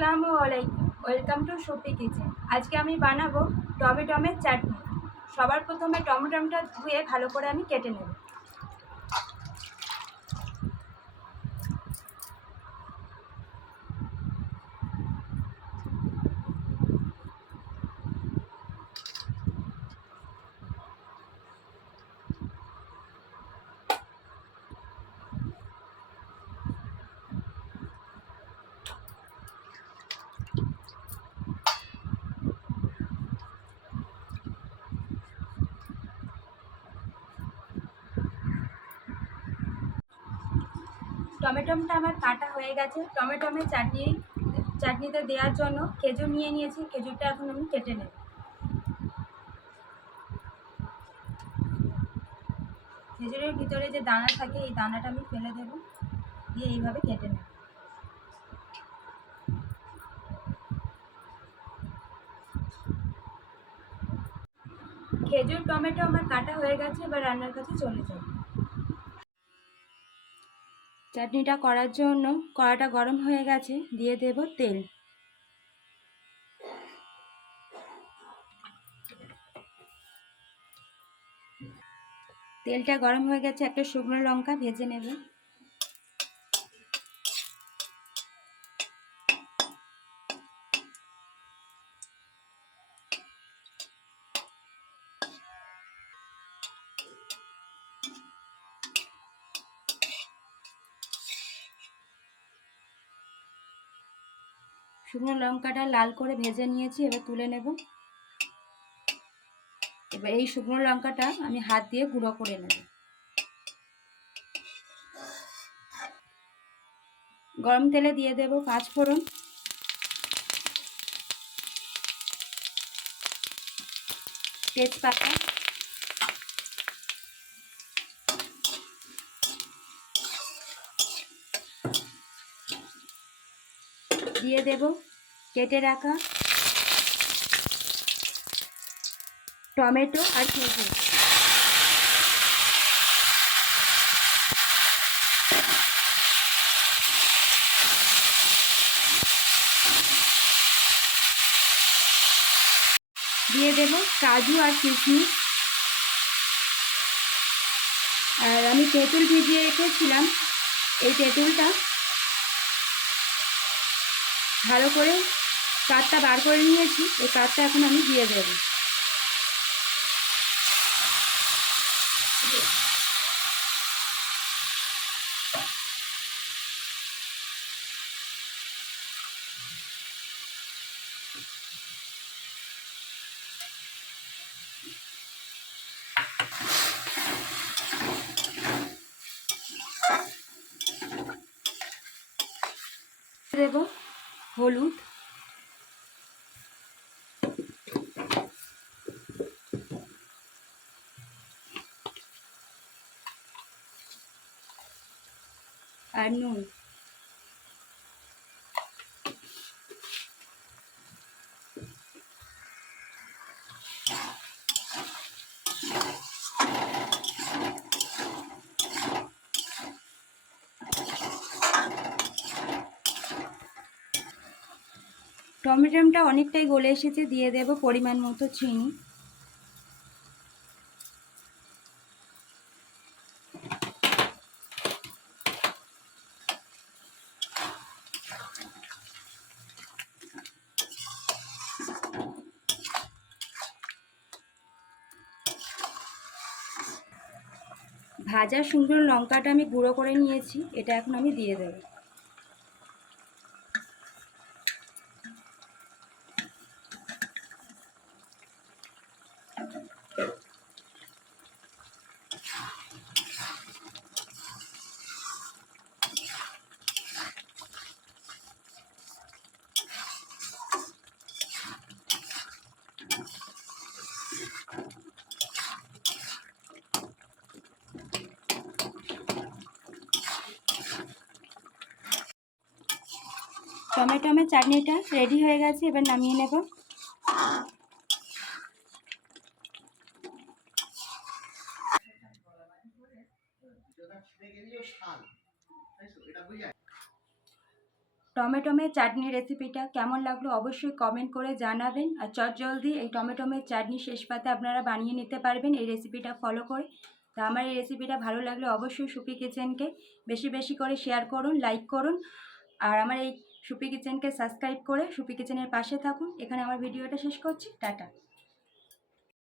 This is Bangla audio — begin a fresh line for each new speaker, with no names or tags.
আসসালামু আলাইকুম, ওয়েলকাম টু সুপি কিচেন। আজকে আমি বানাবো টমেটোমের চাটনি। সবার প্রথমে টমেটমটা ধুয়ে ভালো করে আমি কেটে নেব। টমেটোমটা আমার কাটা হয়ে গেছে। টমেটোমের চাটনি, চাটনিতে দেওয়ার জন্য খেজুর নিয়ে নিয়েছি, খেজুরটা এখন আমি কেটে নেব। খেজুরের ভিতরে যে দানা থাকে, এই দানাটা আমি ফেলে দেবো, দিয়ে এইভাবে কেটে নেব। খেজুর, টমেটো আমার কাটা হয়ে গেছে, এবার রান্নার কাছে চলে যাব। চাটনিটা করার জন্য কড়াটা গরম হয়ে গেছে, দিয়ে দেব তেল। তেলটা গরম হয়ে গেছে, একটা শুকনো লঙ্কা ভেজে নেব। শুকনো লঙ্কাটা লাল করে ভেজে নিয়েছি, এবার তুলে নেব। এবার এই শুকনো লঙ্কাটা আমি হাত দিয়ে গুঁড়ো করে নেব। গরম তেলে দিয়ে দেব পাঁচ ফোড়ন। তেজপাতা। দিয়ে দেব। কেটে রাখা টমেটো আর খেজুর। দিয়ে দেব কাজু আর কিশমিশ। আর আমি তেঁতুল ভিজিয়ে রেখেছিলাম। এই তেঁতুলটা ভালো করে কাঠটা বার করে নিয়েছি এই কাঠটা এখন আমি দিয়ে দেব। দেব। হলুদ। আর নুন। টমেটোমটা অনেকটাই গলে এসেছে, দিয়ে দেব পরিমাণ মতো চিনি। ভাজা সুন্দর লঙ্কাটা আমি গুঁড়ো করে নিয়েছি, এটা এখন আমি দিয়ে দেবো। টমেটোমের চাটনিটা রেডি হয়ে গেছে এবার নামিয়ে নেব টমেটোমের চাটনি রেসিপিটা কেমন লাগল অবশ্যই কমেন্ট করে জানাবেন। আর চটজলদি এই টমেটোমের চাটনি শেষ পাতে আপনারা বানিয়ে নিতে পারবেন এই রেসিপিটা ফলো করে। তা আমার এই রেসিপিটা ভালো লাগলে অবশ্যই সুপি কিচেনকে বেশি বেশি করে শেয়ার করুন লাইক করুন। আর আমার এই সুপি কিচেনকে সাবস্ক্রাইব করে সুপি কিচেনের পাশে থাকুন। এখানে আমার ভিডিওটা শেষ করছি। টাটা।